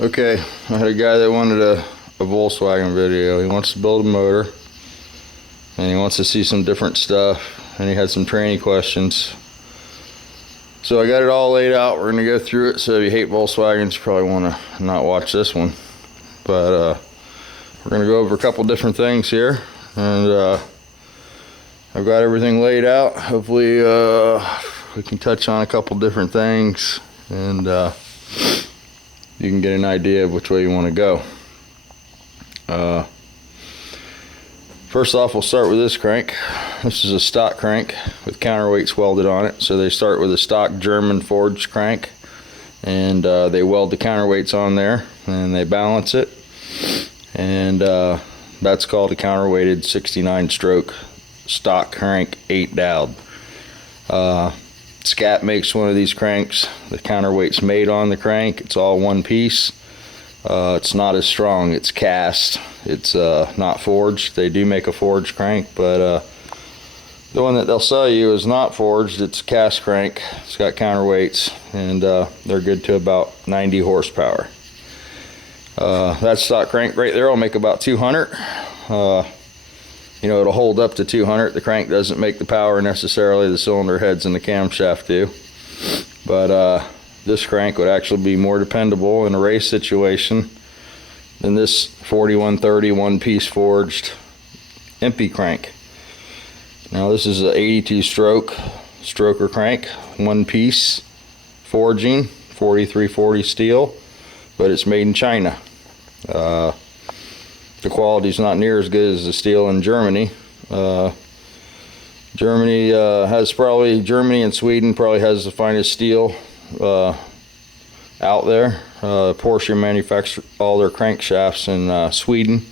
Okay, I had a guy that wanted a Volkswagen video. He wants to build a motor, and he wants to see some different stuff, and he had some training questions. So I got it all laid out. We're gonna go through it. So if you hate Volkswagens, you probably want to not watch this one. But we're gonna go over a couple different things here, and I've got everything laid out. Hopefully we can touch on a couple different things, and you can get an idea of which way you want to go. First off, we'll start with this crank. This is a stock crank with counterweights welded on it. So they start with a stock German forged crank, and they weld the counterweights on there, and they balance it, and that's called a counterweighted 69 stroke stock crank 8 dowd. Scat makes one of these cranks. The counterweight's made on the crank. It's all one piece. It's not as strong. It's cast. It's not forged. They do make a forged crank, but the one that they'll sell you is not forged. It's a cast crank. It's got counterweights, and they're good to about 90 horsepower. That stock crank right there will make about 200. You know, it'll hold up to 200. The crank doesn't make the power necessarily. The cylinder heads and the camshaft do. But this crank would actually be more dependable in a race situation than this 4130 one-piece forged empty crank. Now this is an 82 stroke stroker crank, one piece forging, 4340 steel, but it's made in China. The quality is not near as good as the steel in Germany. Germany and Sweden probably has the finest steel out there. Porsche manufacture all their crankshafts in Sweden,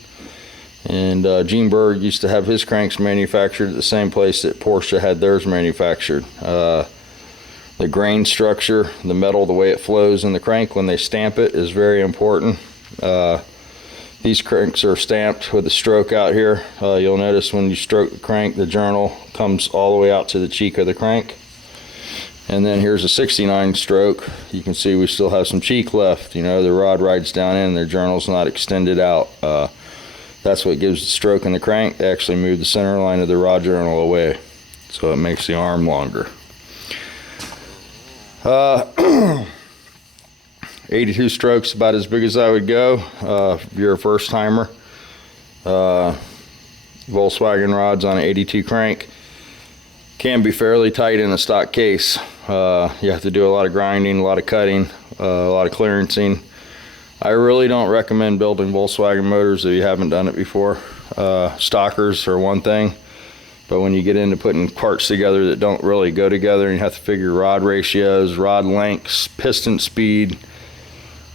and Gene Berg used to have his cranks manufactured at the same place that Porsche had theirs manufactured. The grain structure, the metal, the way it flows in the crank when they stamp it is very important. These cranks are stamped with a stroke out here. You'll notice when you stroke the crank, the journal comes all the way out to the cheek of the crank. And then here's a 69 stroke. You can see we still have some cheek left. You know, the rod rides down in, their journal's not extended out. That's what gives the stroke in the crank. They actually move the center line of the rod journal away, so it makes the arm longer. 82 strokes, about as big as I would go if you're a first timer. Volkswagen rods on an 82 crank can be fairly tight in a stock case. You have to do a lot of grinding, a lot of cutting, a lot of clearancing. I really don't recommend building Volkswagen motors if you haven't done it before. Stockers are one thing, but when you get into putting parts together that don't really go together, and you have to figure rod ratios, rod lengths, piston speed,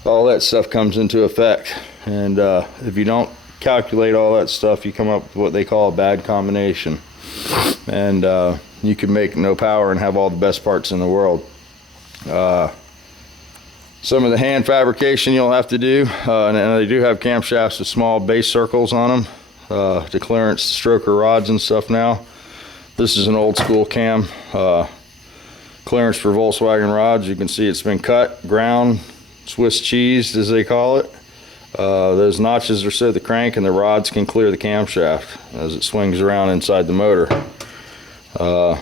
all that stuff comes into effect. And if you don't calculate all that stuff, you come up with what they call a bad combination, and you can make no power and have all the best parts in the world. Some of the hand fabrication you'll have to do, and they do have camshafts with small base circles on them to clearance stroker rods and stuff. Now this is an old school cam clearance for Volkswagen rods. You can see it's been cut, ground, Swiss cheesed as they call it. Those notches are so the crank and the rods can clear the camshaft as it swings around inside the motor.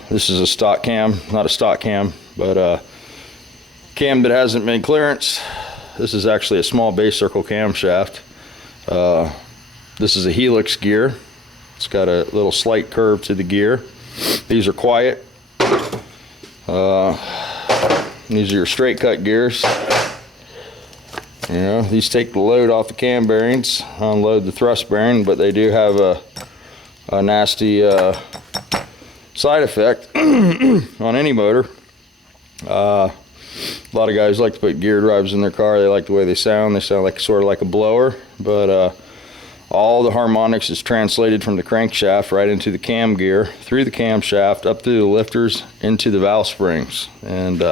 This is a stock cam, not a stock cam, but a cam that hasn't been clearanced. This is actually a small base circle camshaft. This is a helix gear. It's got a little slight curve to the gear. These are quiet. These are your straight cut gears. You know, these take the load off the cam bearings, unload the thrust bearing, but they do have a nasty side effect on any motor. A lot of guys like to put gear drives in their car. They like the way they sound. They sound like sort of like a blower, but all the harmonics is translated from the crankshaft right into the cam gear, through the camshaft, up through the lifters, into the valve springs. And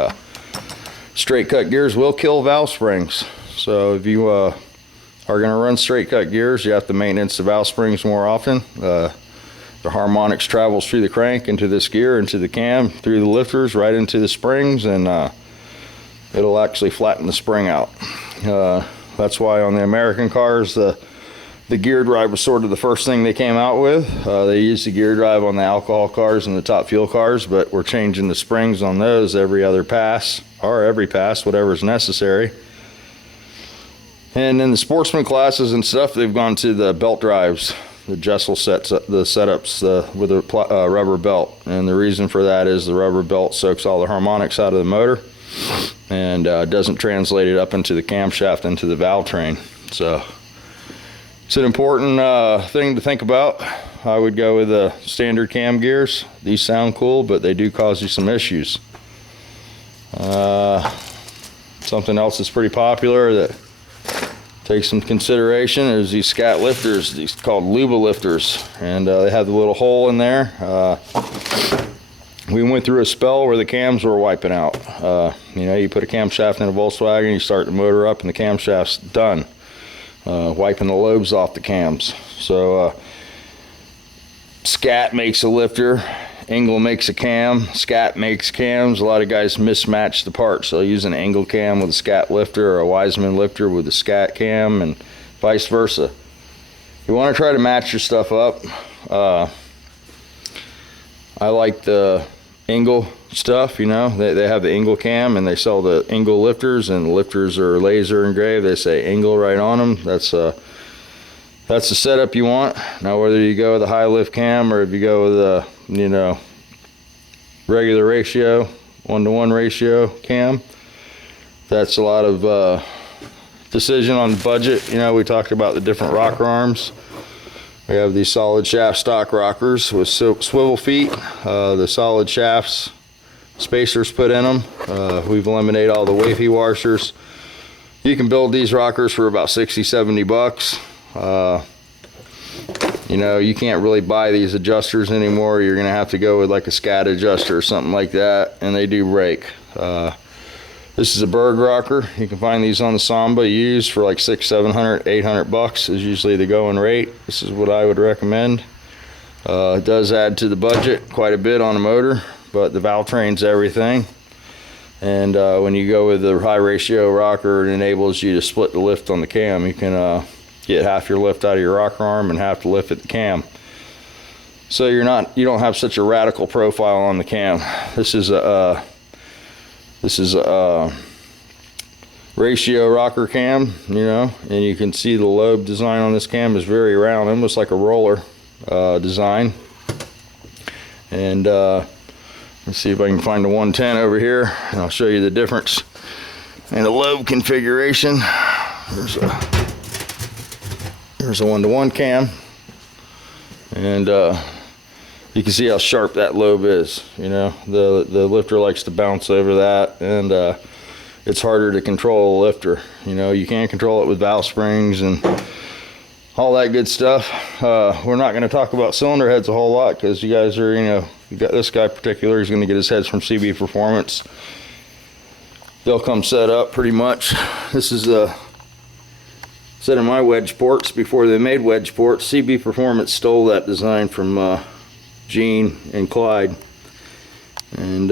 straight cut gears will kill valve springs. So if you are going to run straight cut gears, you have to maintenance the valve springs more often. The harmonics travels through the crank, into this gear, into the cam, through the lifters, right into the springs, and it'll actually flatten the spring out. That's why on the American cars, the gear drive was sort of the first thing they came out with. They used the gear drive on the alcohol cars and the top fuel cars, but we're changing the springs on those every other pass, or every pass, whatever is necessary. And in the sportsman classes and stuff, they've gone to the belt drives, the Jessel sets, the setups with a rubber belt. And the reason for that is the rubber belt soaks all the harmonics out of the motor and doesn't translate it up into the camshaft, into the valve train. So it's an important thing to think about. I would go with the standard cam gears. These sound cool, but they do cause you some issues. Something else that's pretty popular that takes some consideration is these Scat Lifters, these called Luba lifters, and they have the little hole in there. We went through a spell where the cams were wiping out. You know, you put a camshaft in a Volkswagen, you start the motor up, and the camshaft's done, wiping the lobes off the cams. So Scat makes a lifter, Engel makes a cam, Scat makes cams. A lot of guys mismatch the parts. So use an Engel cam with a Scat lifter, or a Wiseman lifter with a Scat cam, and vice versa. You want to try to match your stuff up. I like the Engel stuff, you know. They have the Engel cam, and they sell the Engel lifters, and the lifters are laser engraved. They say Engel right on them. That's the setup you want. Now, whether you go with a high lift cam or if you go with a, you know, regular ratio, 1-to-1 ratio cam, that's a lot of decision on budget. You know, we talked about the different rocker arms. We have these solid shaft stock rockers with swivel feet. The solid shafts, spacers put in them. We've eliminated all the wafy washers. You can build these rockers for about 60-70 bucks. You know, you can't really buy these adjusters anymore. You're gonna have to go with like a Scat adjuster or something like that, and they do break. This is a Berg rocker. You can find these on the Samba used for like 600, 700, 800 bucks is usually the going rate. This is what I would recommend. It does add to the budget quite a bit on a motor, but the valve train's everything. And when you go with the high ratio rocker, it enables you to split the lift on the cam. You can get half your lift out of your rocker arm and half the lift at the cam. So you don't have such a radical profile on the cam. This is a ratio rocker cam, you know, and you can see the lobe design on this cam is very round, almost like a roller design. And let's see if I can find the 110 over here, and I'll show you the difference in the lobe configuration. There's a 1-to-1 cam, and you can see how sharp that lobe is. You know, the lifter likes to bounce over that, and it's harder to control a lifter. You know, you can't control it with valve springs and all that good stuff. We're not going to talk about cylinder heads a whole lot, because you guys are, you know, you got this guy in particular, he's going to get his heads from CB Performance. They'll come set up pretty much. This is a set of my wedge ports before they made wedge ports. CB Performance stole that design from Gene and Clyde, and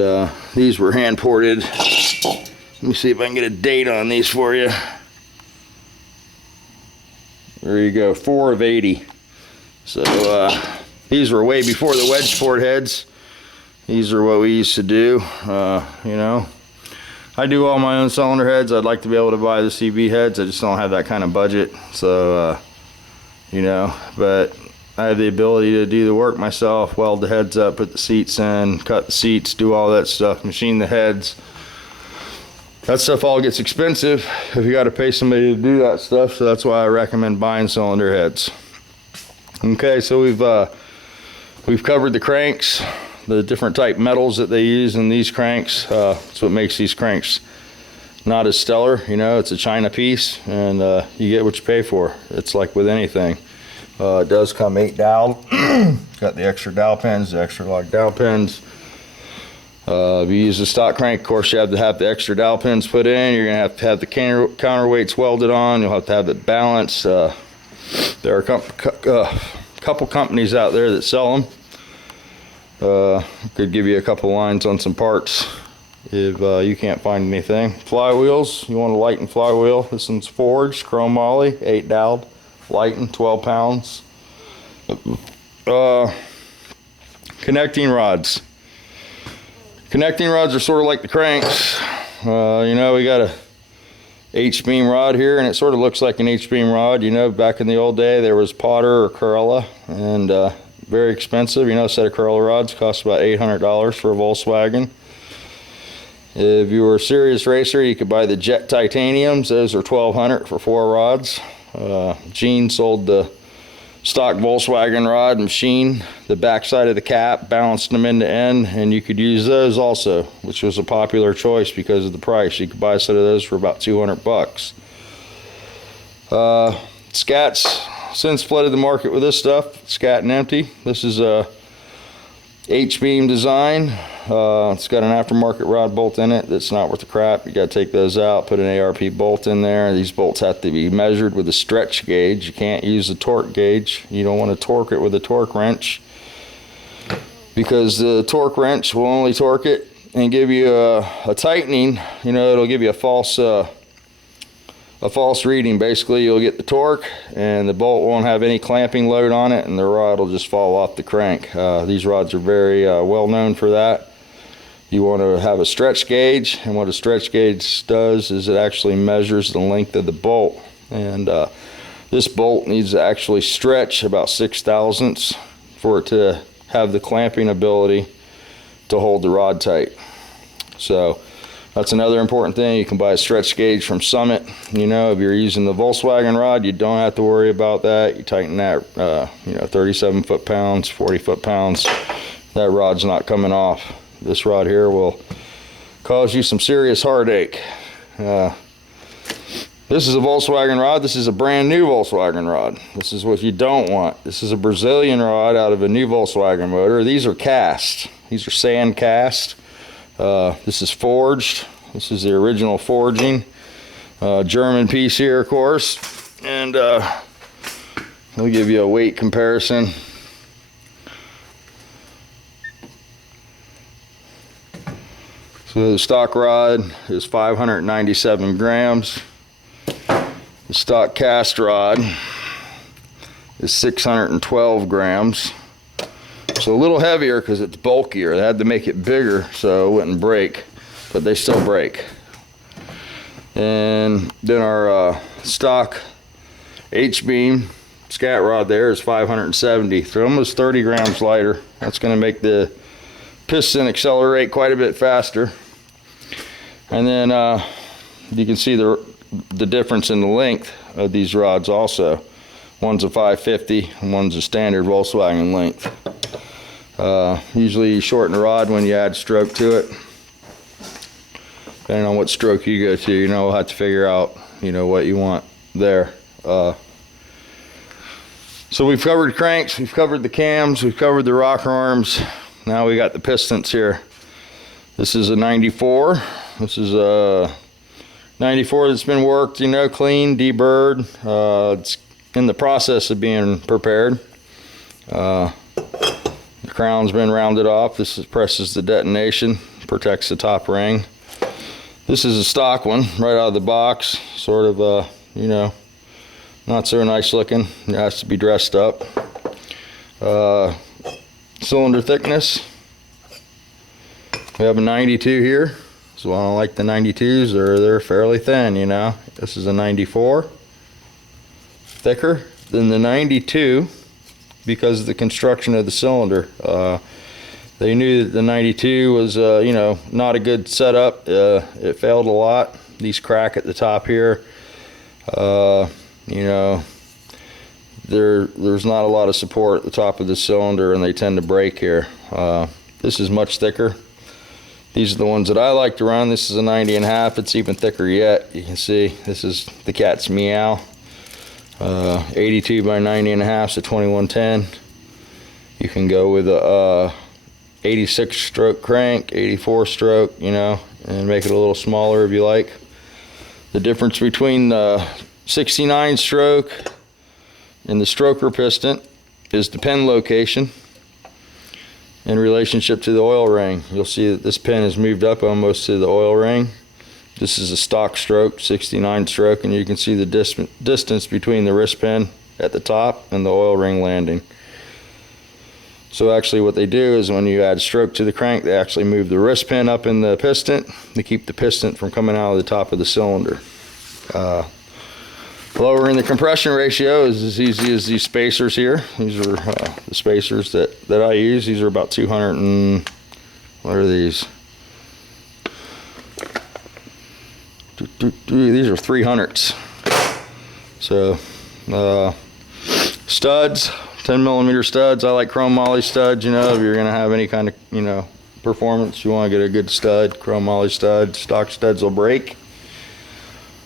these were hand ported. Let me see if I can get a date on these for you. There you go, 4 of 80. So these were way before the wedge port heads. These are what we used to do. You know, I do all my own cylinder heads. I'd like to be able to buy the CB heads. I just don't have that kind of budget. So, you know, but I have the ability to do the work myself, weld the heads up, put the seats in, cut the seats, do all that stuff, machine the heads. That stuff all gets expensive if you got to pay somebody to do that stuff. So that's why I recommend buying cylinder heads. Okay, so we've covered the cranks, the different type metals that they use in these cranks. That's what makes these cranks not as stellar. You know, it's a China piece, and you get what you pay for. It's like with anything. It does come 8 dowel. Got the extra dowel pins, the extra long dowel pins. If you use a stock crank, of course, you have to have the extra dowel pins put in. You're going to have the counterweights welded on. You'll have to have it balanced. There are a couple companies out there that sell them. Could give you a couple lines on some parts if you can't find anything. Flywheels, you want a Lighten flywheel. This one's forged, chrome moly, 8 dowel, Lighten, 12 pounds. Connecting rods. Connecting rods are sort of like the cranks. You know, we got a H-beam rod here, and it sort of looks like an H-beam rod. You know, back in the old day, there was Potter or Corella, and very expensive. You know, a set of Corella rods cost about $800 for a Volkswagen. If you were a serious racer, you could buy the Jet Titaniums. Those are $1,200 for 4 rods. Gene sold the stock Volkswagen rod machine, the backside of the cap, balanced them end to end, and you could use those also, which was a popular choice because of the price. You could buy a set of those for about $200. Scat's since flooded the market with this stuff. Scat and empty. This is a H-beam design. It's got an aftermarket rod bolt in it that's not worth the crap. You got to take those out, put an ARP bolt in there. These bolts have to be measured with a stretch gauge. You can't use a torque gauge. You don't want to torque it with a torque wrench, because the torque wrench will only torque it and give you a tightening. You know, it'll give you a false reading. Basically, you'll get the torque and the bolt won't have any clamping load on it, and the rod will just fall off the crank. These rods are very well known for that. You want to have a stretch gauge, and what a stretch gauge does is it actually measures the length of the bolt, and this bolt needs to actually stretch about 6 thousandths for it to have the clamping ability to hold the rod tight. So that's another important thing. You can buy a stretch gauge from Summit. You know, if you're using the Volkswagen rod, you don't have to worry about that. You tighten that, you know, 37 foot-pounds, 40 foot-pounds. That rod's not coming off. This rod here will cause you some serious heartache. This is a Volkswagen rod. This is a brand new Volkswagen rod. This is what you don't want. This is a Brazilian rod out of a new Volkswagen motor. These are cast. These are sand cast. This is forged. This is the original forging. German piece here, of course. And I'll give you a weight comparison. So the stock rod is 597 grams. The stock cast rod is 612 grams. So a little heavier because it's bulkier. They had to make it bigger so it wouldn't break, but they still break. And then our stock H-beam scat rod there is 570, so almost 30 grams lighter. That's going to make the piston accelerate quite a bit faster. And then you can see the difference in the length of these rods also. One's a 550 and one's a standard Volkswagen length. Usually you shorten the rod when you add stroke to it. Depending on what stroke you go to, you know, we'll have to figure out, you know, what you want there. So we've covered cranks, we've covered the cams, we've covered the rocker arms. Now we got the pistons here. This is a 94. This is a 94 that's been worked, you know, clean, deburred. It's in the process of being prepared. The crown's been rounded off. This presses the detonation, protects the top ring. This is a stock one right out of the box, sort of you know, not so nice looking. It has to be dressed up. Cylinder thickness, we have a 92 here. So I don't like the 92s, they're fairly thin, you know. This is a 94, thicker than the 92 because of the construction of the cylinder. They knew that the 92 was, you know, not a good setup. It failed a lot. These crack at the top here. You know, there's not a lot of support at the top of the cylinder, and they tend to break here. This is much thicker. These are the ones that I like to run. This is a 90.5. It's even thicker yet. You can see this is the cat's meow. 82 by 90.5, so 2110. You can go with a 86 stroke crank, 84 stroke, you know, and make it a little smaller if you like. The difference between the 69 stroke and the stroker piston is the pin location. in relationship to the oil ring. You'll see that this pin is moved up almost to the oil ring. This is a stock stroke, 69 stroke, and you can see the distance between the wrist pin at the top and the oil ring landing. So actually what they do is when you add stroke to the crank, they actually move the wrist pin up in the piston to keep the piston from coming out of the top of the cylinder. Lowering the compression ratio is as easy as these spacers here. These are the spacers that I use. These are about 200 and, what are these? These are 300s. So studs, 10 millimeter studs. I like chrome moly studs. You know, if you're gonna have any kind of, you know, performance, you want to get a good stud. Chrome moly stud. Stock studs will break.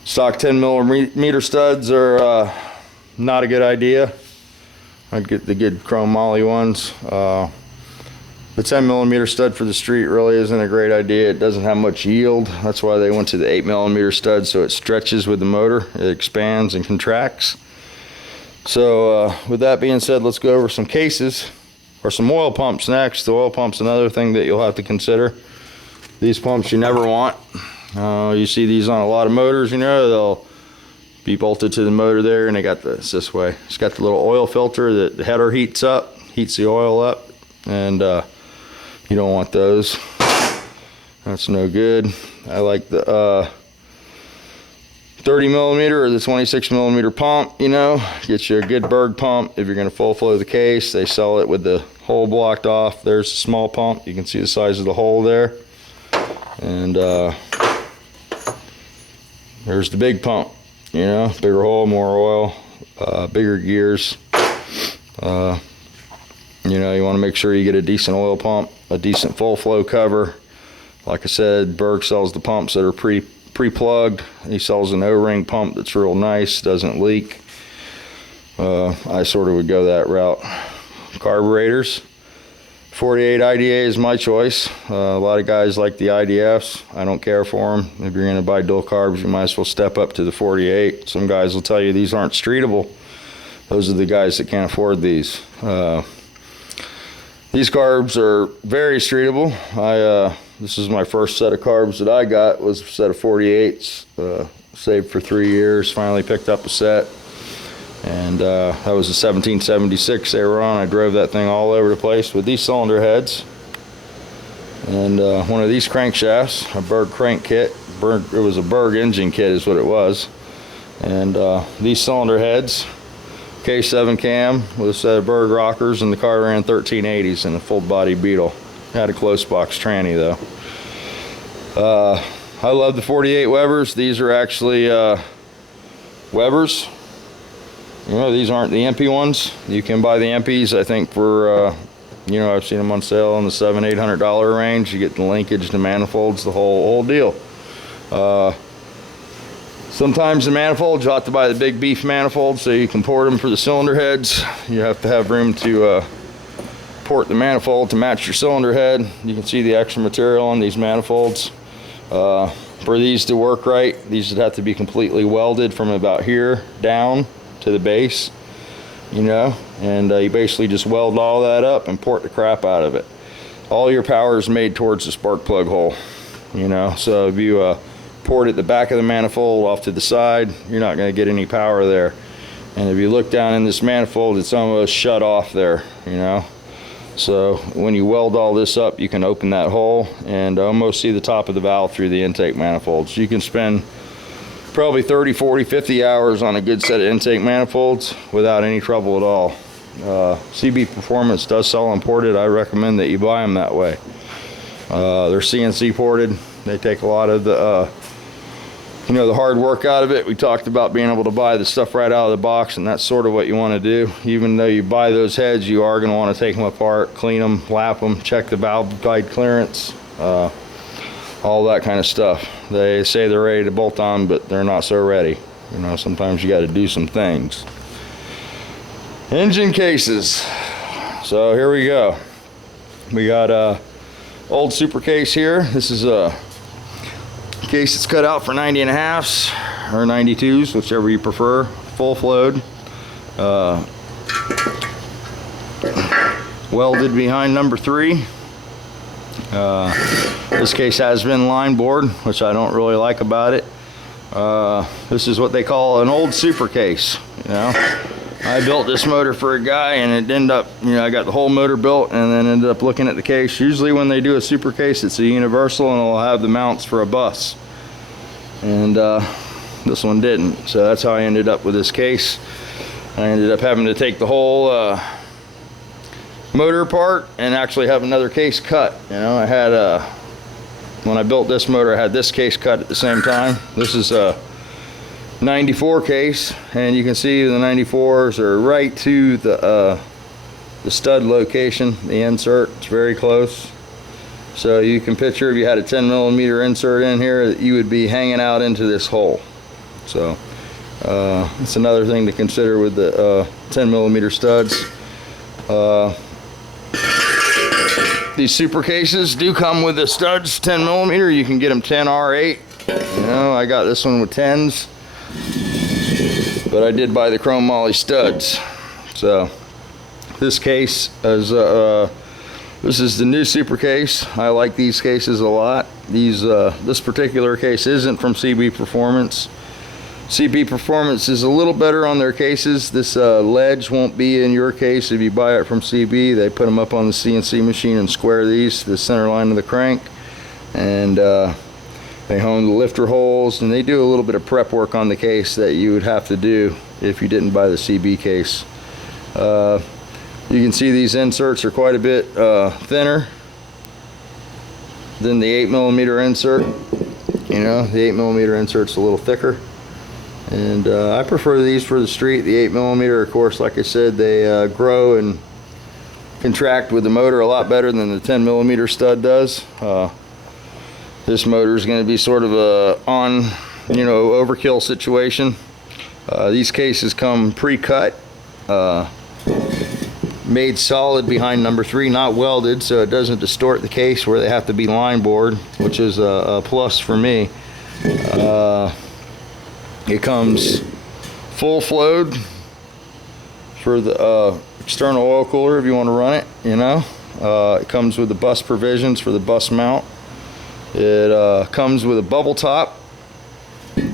Stock 10 millimeter studs are not a good idea. I'd get the good chrome moly ones. The 10 millimeter stud for the street really isn't a great idea. It doesn't have much yield. That's why they went to the 8 millimeter stud, so it stretches with the motor. It expands and contracts. So with that being said, let's go over some cases or some oil pumps next. The oil pump's another thing that you'll have to consider. These pumps you never want. You see these on a lot of motors, you know, they'll be bolted to the motor there, and they got this way. It's got the little oil filter that the header heats up, heats the oil up, and you don't want those. That's no good. I like the 30 millimeter or the 26 millimeter pump, you know, get you a good Berg pump. If you're going to full flow the case, they sell it with the hole blocked off. There's a small pump. You can see the size of the hole there. And there's the big pump, you know, bigger hole, more oil, bigger gears. You know, you want to make sure you get a decent oil pump, a decent full flow cover. Like I said, Berg sells the pumps that are pre-plugged. He sells an O-ring pump that's real nice, doesn't leak. I sort of would go that route. Carburetors. 48 IDA is my choice. A lot of guys like the IDFs. I don't care for them. If you're going to buy dual carbs, you might as well step up to the 48. Some guys will tell you these aren't streetable. Those are the guys that can't afford these. These carbs are very streetable. This is my first set of carbs that I got, was a set of 48s. Saved for 3 years, finally picked up a set. And that was a 1776 they were on. I drove that thing all over the place with these cylinder heads. And one of these crankshafts, a Berg crank kit. It was a Berg engine kit is what it was. And these cylinder heads, K7 cam with a set of Berg rockers, and the car ran 1380s in a full body Beetle. Had a close box tranny though. I love the 48 Webers. These are actually Webers. You know, these aren't the MP ones. You can buy the MPs, I think, for, you know, I've seen them on sale in the $700–800 range. You get the linkage, the manifolds, the whole deal. Sometimes the manifolds, you have to buy the big beef manifolds so you can port them for the cylinder heads. You have to have room to port the manifold to match your cylinder head. You can see the extra material on these manifolds. For these to work right, these would have to be completely welded from about here down to the base, you know, and you basically just weld all that up and port the crap out of it. All your power is made towards the spark plug hole, you know, so if you port at the back of the manifold off to the side, you're not going to get any power there. And if you look down in this manifold, it's almost shut off there, you know. So when you weld all this up, you can open that hole and almost see the top of the valve through the intake manifolds. You can spend probably 30, 40, 50 hours on a good set of intake manifolds without any trouble at all. CB Performance does sell imported. I recommend that you buy them that way. They're CNC ported. They take a lot of the you know, the hard work out of it. We talked about being able to buy the stuff right out of the box, and that's sort of what you want to do. Even though you buy those heads, you are going to want to take them apart, clean them, lap them, check the valve guide clearance, all that kind of stuff. They say they're ready to bolt on, but they're not so ready. You know, sometimes you got to do some things. Engine cases. So here we go. We got a old super case here. This is a case that's cut out for 90.5s or 92s, whichever you prefer. Full flowed. welded behind number 3. This case has been line bored, which I don't really like about it. This is what they call an old super case. You know, I built this motor for a guy, and it ended up, you know, I got the whole motor built, and then ended up looking at the case. Usually when they do a super case, it's a universal, and it'll have the mounts for a bus. And this one didn't, so that's how I ended up with this case. I ended up having to take the whole motor apart and actually have another case cut. You know, I had when I built this motor, I had this case cut at the same time. This is a 94 case, and you can see the 94s are right to the stud location, the insert. It's very close. So you can picture if you had a 10mm insert in here, that you would be hanging out into this hole. So it's another thing to consider with the 10mm studs. These super cases do come with the studs, 10mm. You can get them 10R8. You know, I got this one with 10s, but I did buy the chrome moly studs. So this case is this is the new super case. I like these cases a lot. This particular case isn't from CB Performance. CB Performance is a little better on their cases. This ledge won't be in your case if you buy it from CB. They put them up on the CNC machine and square these to the center line of the crank, and they hone the lifter holes, and they do a little bit of prep work on the case that you would have to do if you didn't buy the CB case. You can see these inserts are quite a bit thinner than the 8mm insert. You know, the 8mm insert's a little thicker. And I prefer these for the street. The 8mm, of course, like I said, they grow and contract with the motor a lot better than the 10mm stud does. This motor is going to be sort of a overkill situation. These cases come pre-cut, made solid behind number 3, not welded, so it doesn't distort the case where they have to be line bored, which is a plus for me. It comes full flowed for the external oil cooler if you want to run it, you know. It comes with the bus provisions for the bus mount. It comes with a bubble top.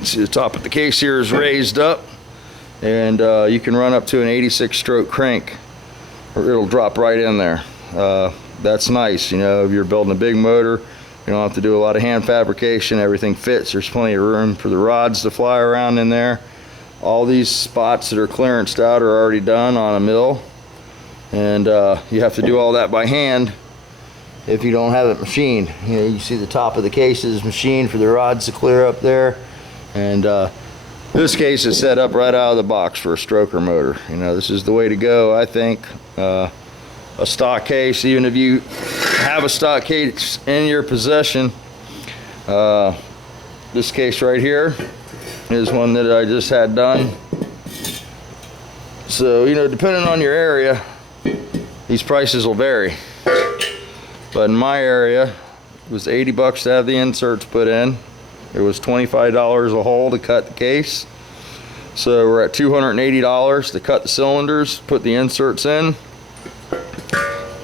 See, the top of the case here is raised up, and you can run up to an 86 stroke crank, or it'll drop right in there. That's nice, you know, if you're building a big motor. You don't have to do a lot of hand fabrication. Everything fits. There's plenty of room for the rods to fly around in there. All these spots that are clearanced out are already done on a mill, and you have to do all that by hand if you don't have it machined. You know, you see the top of the case is machined for the rods to clear up there, and this case is set up right out of the box for a stroker motor. You know, this is the way to go, I think. A stock case, even if you have a stock case in your possession, this case right here is one that I just had done. So, you know, depending on your area, these prices will vary. But in my area, it was 80 bucks to have the inserts put in. It was $25 a hole to cut the case. So we're at $280 to cut the cylinders, put the inserts in.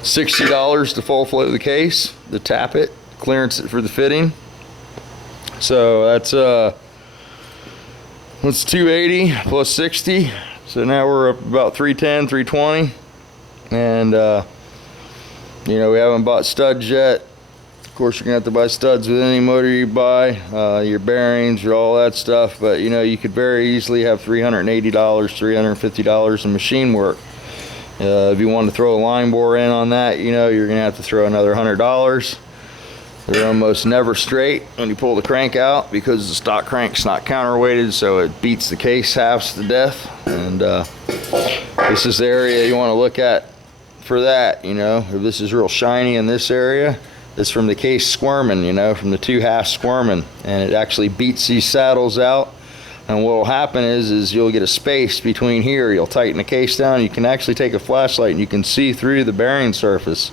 $60 to full flow the case, to tap it, clearance it for the fitting. So that's $280 plus 60. So now we're up about 310, 320, and you know, we haven't bought studs yet. Of course, you're gonna have to buy studs with any motor you buy, your bearings, all that stuff. But you know, you could very easily have $380, $350 in machine work. If you want to throw a line bore in on that, you know, you're gonna have to throw another $100. They're almost never straight when you pull the crank out because the stock crank's not counterweighted, so it beats the case halves to death. And this is the area you want to look at for that. You know, if this is real shiny in this area, it's from the case squirming, you know, from the 2/2 squirming, and it actually beats these saddles out. And what will happen is you'll get a space between here. You'll tighten the case down. You can actually take a flashlight and you can see through the bearing surface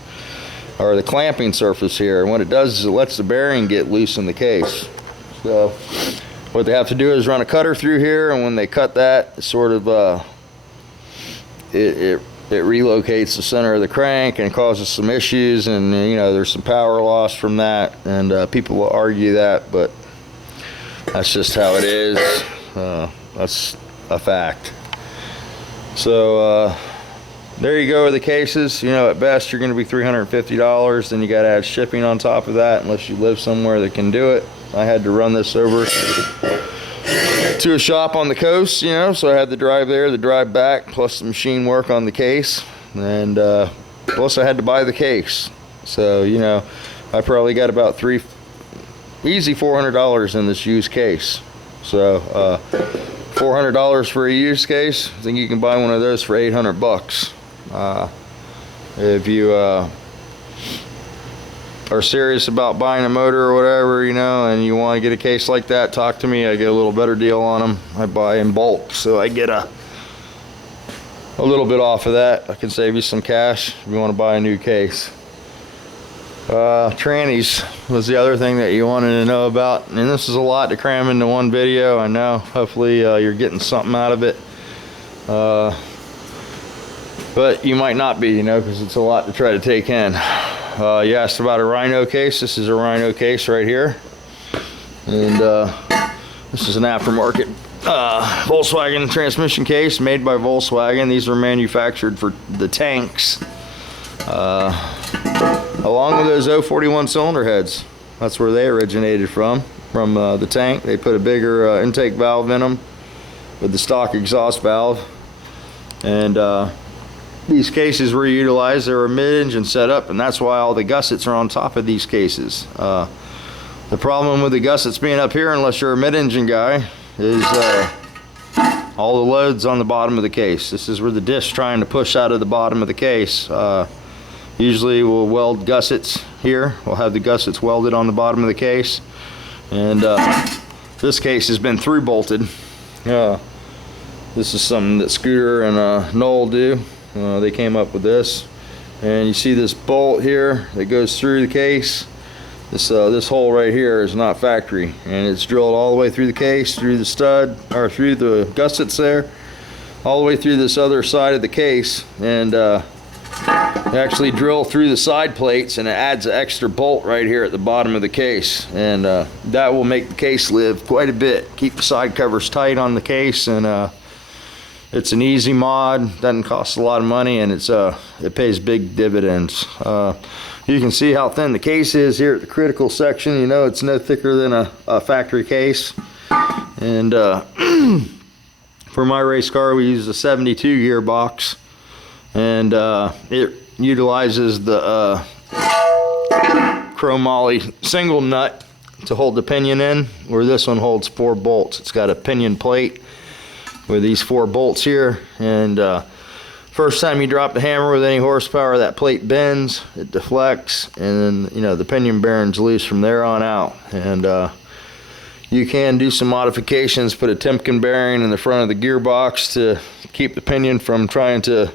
or the clamping surface here. And what it does is it lets the bearing get loose in the case. So what they have to do is run a cutter through here, and when they cut that, it sort of it it relocates the center of the crank and causes some issues, and you know, there's some power loss from that, and people will argue that, but that's just how it is. That's a fact. So there you go with the cases. You know, at best you're going to be $350. Then you got to add shipping on top of that, unless you live somewhere that can do it. I had to run this over to a shop on the coast, you know, so I had to drive there, the drive back, plus the machine work on the case, and plus I had to buy the case. So, you know, I probably got about easy $400 in this used case. So $400 for a used case. I think you can buy one of those for 800 bucks. If you are serious about buying a motor or whatever, you know, and you want to get a case like that, talk to me. I get a little better deal on them. I buy in bulk, so I get a little bit off of that. I can save you some cash if you want to buy a new case. Trannies was the other thing that you wanted to know about, and this is a lot to cram into one video. I know. Hopefully you're getting something out of it, but you might not be, you know, because it's a lot to try to take in. You asked about a Rhino case. This is a Rhino case right here, and this is an aftermarket Volkswagen transmission case made by Volkswagen. These are manufactured for the tanks, along with those 041 cylinder heads. That's where they originated from the tank. They put a bigger intake valve in them with the stock exhaust valve, and these cases were utilized. They were mid-engine setup, and that's why all the gussets are on top of these cases. The problem with the gussets being up here, unless you're a mid-engine guy, is all the loads on the bottom of the case. This is where the disc's trying to push out of the bottom of the case. Usually we'll weld gussets here. We'll have the gussets welded on the bottom of the case, and this case has been through bolted. This is something that Scooter and Noel do. They came up with this, and you see this bolt here that goes through the case. This hole right here is not factory, and it's drilled all the way through the case, through the stud, or through the gussets there, all the way through this other side of the case, and actually drill through the side plates, and it adds an extra bolt right here at the bottom of the case, and that will make the case live quite a bit, keep the side covers tight on the case, and it's an easy mod, doesn't cost a lot of money, and it pays big dividends. You can see how thin the case is here at the critical section. You know, it's no thicker than a factory case. And for my race car, we use a 72 gearbox, and it utilizes the chromoly single nut to hold the pinion in, where this one holds 4 bolts. It's got a pinion plate with these 4 bolts here, and first time you drop the hammer with any horsepower, that plate bends, it deflects, and then, you know, the pinion bearing's loose from there on out. And you can do some modifications, put a Timken bearing in the front of the gearbox to keep the pinion from trying to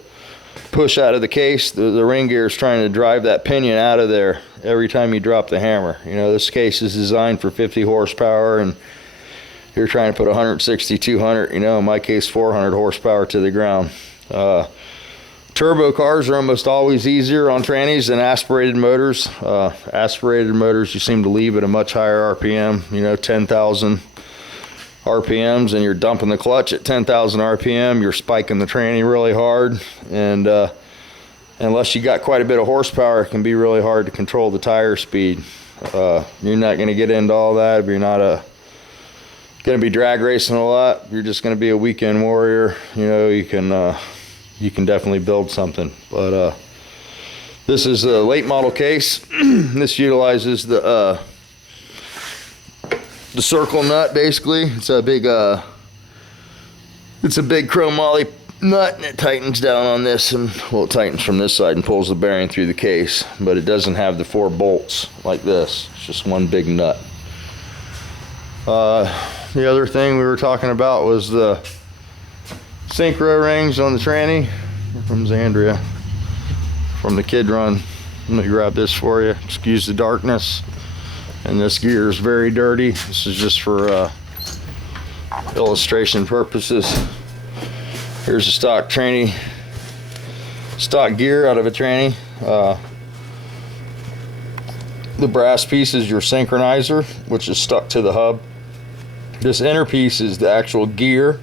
push out of the case. The ring gear is trying to drive that pinion out of there every time you drop the hammer. You know, this case is designed for 50 horsepower, and you're trying to put 160, 200, you know, in my case 400 horsepower to the ground. Turbo cars are almost always easier on trannies than aspirated motors. Aspirated motors, you seem to leave at a much higher RPM, you know, 10,000 RPMs, and you're dumping the clutch at 10,000 RPM. You're spiking the tranny really hard, and unless you got quite a bit of horsepower, it can be really hard to control the tire speed. You're not going to get into all that if you're not going to be drag racing a lot. You're just going to be a weekend warrior. You know, you can definitely build something. But this is a late model case. This utilizes the circle nut. Basically, it's a big chromoly nut, and it tightens down on this, and well, it tightens from this side and pulls the bearing through the case. But it doesn't have the 4 bolts like this. It's just one big nut. The other thing we were talking about was the Synchro Reins on the tranny. Here comes Andrea from the Kid Run. Let me grab this for you. Excuse the darkness. And this gear is very dirty. This is just for illustration purposes. Here's a stock tranny stock gear out of a tranny. The brass piece is your synchronizer, which is stuck to the hub. This inner piece is the actual gear,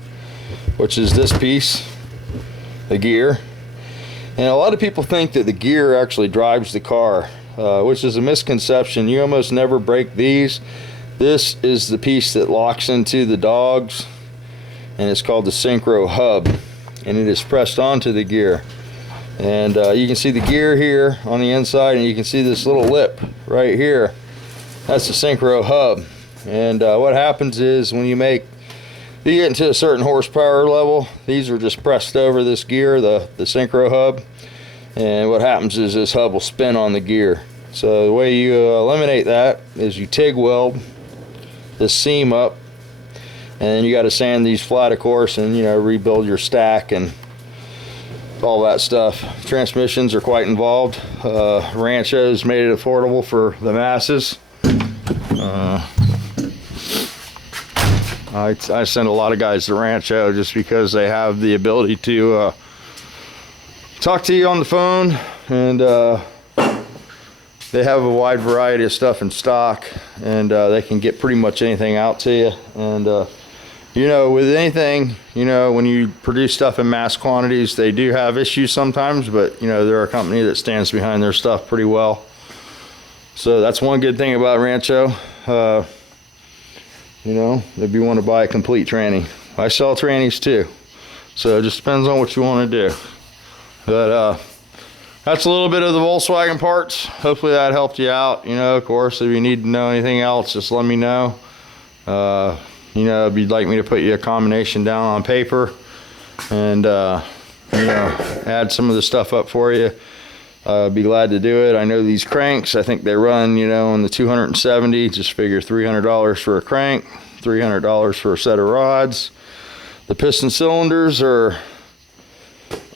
which is this piece, the gear. And a lot of people think that the gear actually drives the car, which is a misconception. You almost never break these. This is the piece that locks into the dogs, and it's called the Synchro Hub, and it is pressed onto the gear. And you can see the gear here on the inside, and you can see this little lip right here. That's the Synchro Hub. And what happens is when you get into a certain horsepower level, these are just pressed over this gear, the Synchro Hub. And what happens is this hub will spin on the gear. So the way you eliminate that is you TIG weld this seam up, and then you got to sand these flat, of course, and rebuild your stack and all that stuff. Transmissions are quite involved. Rancho's made it affordable for the masses. I send a lot of guys to Rancho just because they have the ability to talk to you on the phone, and they have a wide variety of stuff in stock, and they can get pretty much anything out to you. And with anything, when you produce stuff in mass quantities, they do have issues sometimes, but they're a company that stands behind their stuff pretty well. So that's one good thing about Rancho. If you want to buy a complete tranny, I sell trannies too, so it just depends on what you want to do. But that's a little bit of the Volkswagen parts. Hopefully that helped you out. Of course, if you need to know anything else, just let me know. If you'd like me to put you a combination down on paper and add some of the stuff up for you, I'd be glad to do it. I know these cranks, I think they run in the 270. Just figure $300 for a crank, $300 for a set of rods. The piston cylinders are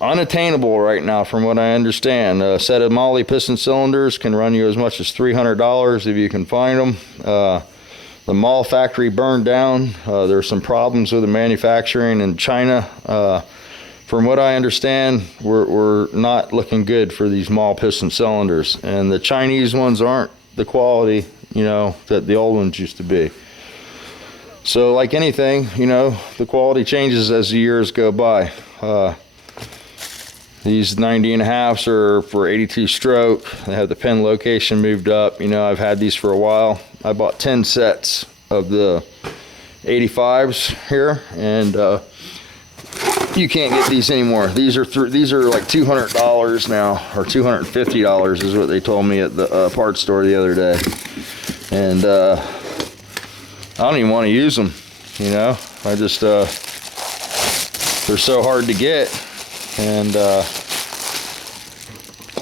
unattainable right now from what I understand. A set of Molly piston cylinders can run you as much as $300 if you can find them. The Mall factory burned down. There's some problems with the manufacturing in China. From what I understand, we're not looking good for these Mall piston cylinders, and the Chinese ones aren't the quality that the old ones used to be. So like anything, the quality changes as the years go by. These 90.5s are for 82 stroke. They have the pin location moved up. I've had these for a while. I bought 10 sets of the 85s here, and you can't get these anymore. These are like $200 now, or $250 is what they told me at the parts store the other day. And I don't even want to use them. I just they're so hard to get. And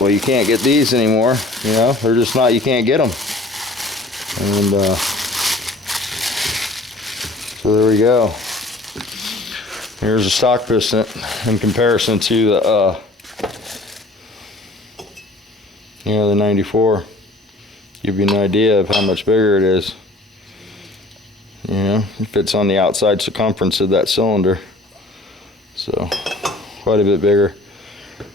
well, you can't get these anymore. They're just not, you can't get them. And so there we go. Here's a stock piston in comparison to the the 94. Give you an idea of how much bigger it is. It fits on the outside circumference of that cylinder, so quite a bit bigger.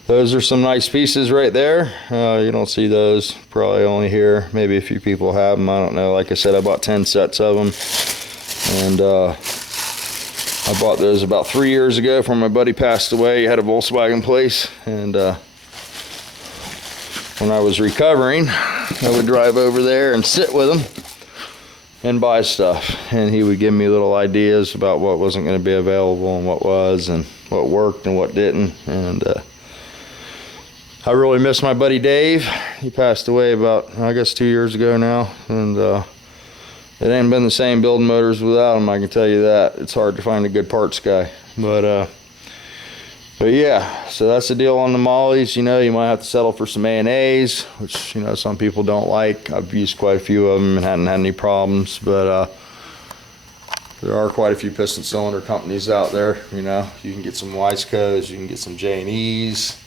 Those are some nice pieces right there. You don't see those probably only here. Maybe a few people have them, I don't know. Like I said, I bought 10 sets of them, and I bought those about 3 years ago from my buddy passed away. He had a Volkswagen place, and when I was recovering, I would drive over there and sit with him and buy stuff, and he would give me little ideas about what wasn't going to be available and what was, and what worked and what didn't. And I really miss my buddy Dave. He passed away about, I guess, 2 years ago now, and it ain't been the same building motors without him, I can tell you that. It's hard to find a good parts guy. But yeah, so that's the deal on the Mollies. You might have to settle for some A&As, which some people don't like. I've used quite a few of them and hadn't had any problems, but there are quite a few piston cylinder companies out there. You can get some Wiseco's, you can get some J&Es.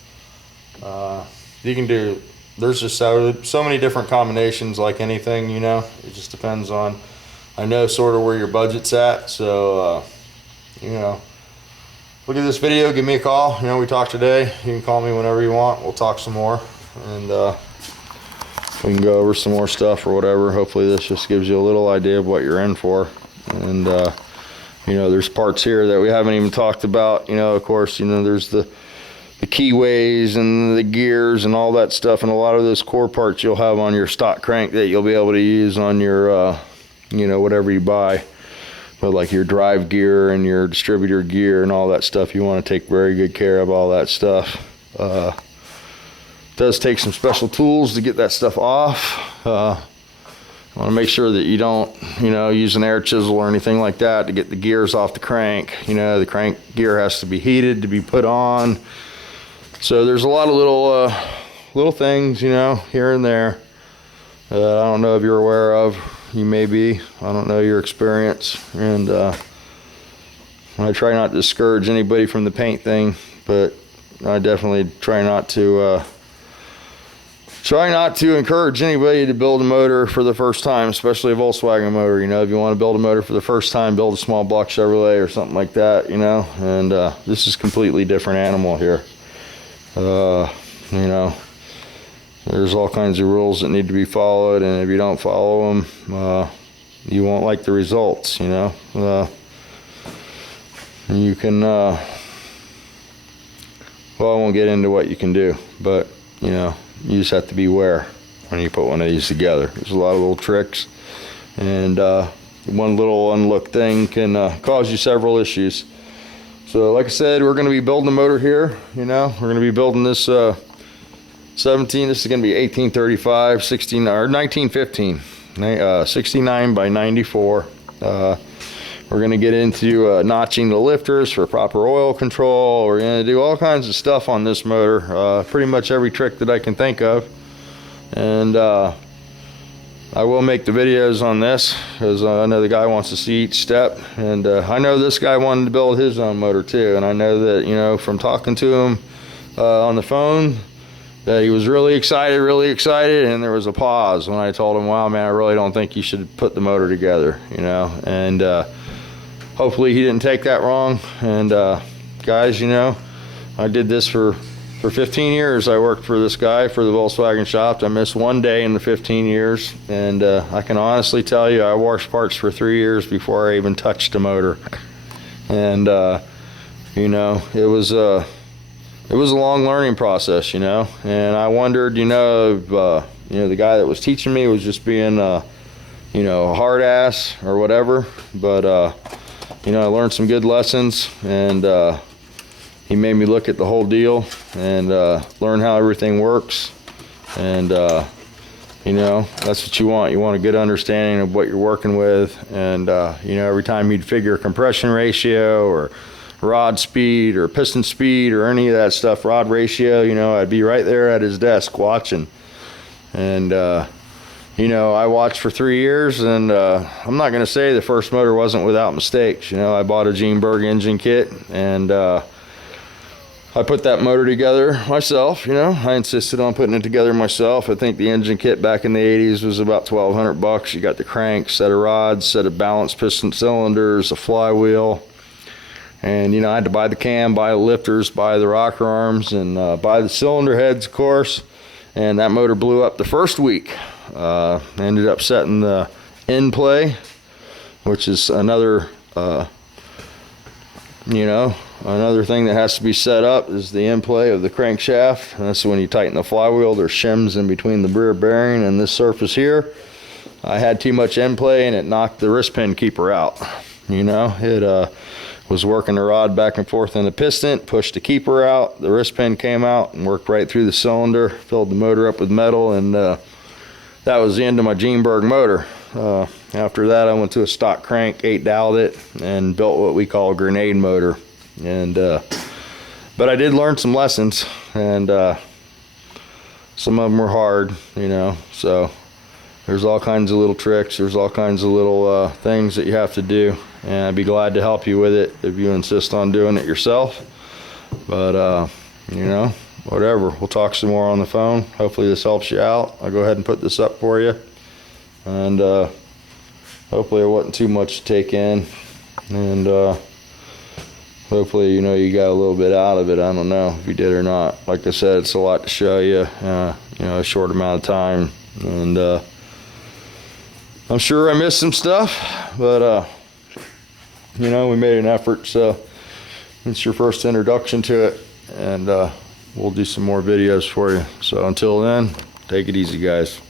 You can do, there's just so many different combinations, like anything. It just depends on, I know sort of where your budget's at, so look at this video, give me a call. You know, we talked today. You can call me whenever you want. We'll talk some more, and we can go over some more stuff or whatever. Hopefully this just gives you a little idea of what you're in for. And you know, there's parts here that we haven't even talked about. You know, of course, you know, there's the keyways and the gears and all that stuff, and a lot of those core parts you'll have on your stock crank that you'll be able to use on your you know, whatever you buy. But like your drive gear and your distributor gear and all that stuff, you want to take very good care of all that stuff. Does take some special tools to get that stuff off. Want to make sure that you don't, you know, use an air chisel or anything like that to get the gears off the crank. You know, the crank gear has to be heated to be put on. So there's a lot of little things, you know, here and there that I don't know if you're aware of. You may be. I don't know your experience. And I try not to discourage anybody from the paint thing, but I definitely try not to encourage anybody to build a motor for the first time, especially a Volkswagen motor. You know, if you want to build a motor for the first time, build a small block Chevrolet or something like that, you know. And this is a completely different animal here. You know, there's all kinds of rules that need to be followed, and if you don't follow them, you won't like the results, you know. You can, well, I won't get into what you can do, but, you know, you just have to be aware when you put one of these together. There's a lot of little tricks, and one little unlooked thing can cause you several issues. So like I said, we're going to be building a motor here. You know, we're going to be building this 17. This is going to be 1835, 16 or 1915, 69 by 94. We're going to get into notching the lifters for proper oil control. We're going to do all kinds of stuff on this motor, pretty much every trick that I can think of. And I will make the videos on this because I know the guy wants to see each step, and I know this guy wanted to build his own motor too, and I know that, you know, from talking to him on the phone, that he was really excited, and there was a pause when I told him, wow man, I really don't think you should put the motor together, you know. And hopefully he didn't take that wrong. And guys, you know, I did this for 15 years. I worked for this guy for the Volkswagen shop. I missed one day in the 15 years, and I can honestly tell you I washed parts for 3 years before I even touched a motor. And you know, it was a long learning process, you know. And I wondered, you know, if you know, the guy that was teaching me was just being you know, a hard ass or whatever. But you know, I learned some good lessons, and he made me look at the whole deal and learn how everything works. And you know, that's what you want. You want a good understanding of what you're working with. And you know, every time you'd figure a compression ratio or rod speed or piston speed or any of that stuff, rod ratio, you know, I'd be right there at his desk watching. And you know, I watched for 3 years, and I'm not going to say the first motor wasn't without mistakes. You know, I bought a Gene engine kit, and I put that motor together myself. You know, I insisted on putting it together myself. I think the engine kit back in the 80s was about $1,200. You got the crank, set of rods, set of balanced piston cylinders, a flywheel. And, you know, I had to buy the cam, buy the lifters, buy the rocker arms, and buy the cylinder heads, of course. And that motor blew up the first week. Ended up setting the end play, which is another, you know, another thing that has to be set up is the end play of the crankshaft. And that's when you tighten the flywheel. There's shims in between the rear bearing and this surface here. I had too much end play, and it knocked the wrist pin keeper out. You know, it was working the rod back and forth in the piston, pushed the keeper out, the wrist pin came out and worked right through the cylinder, filled the motor up with metal, and that was the end of my Gene motor. After that, I went to a stock crank, 8-doweled it, and built what we call a grenade motor. And but I did learn some lessons, and some of them were hard, you know. So there's all kinds of little tricks, there's all kinds of little things that you have to do, and I'd be glad to help you with it if you insist on doing it yourself. But you know, whatever, we'll talk some more on the phone. Hopefully this helps you out. I'll go ahead and put this up for you, and hopefully it wasn't too much to take in. And hopefully, you know, you got a little bit out of it. I don't know if you did or not. Like I said, it's a lot to show you, you know, a short amount of time. And I'm sure I missed some stuff, but you know, we made an effort, so it's your first introduction to it, and we'll do some more videos for you. So until then, take it easy, guys.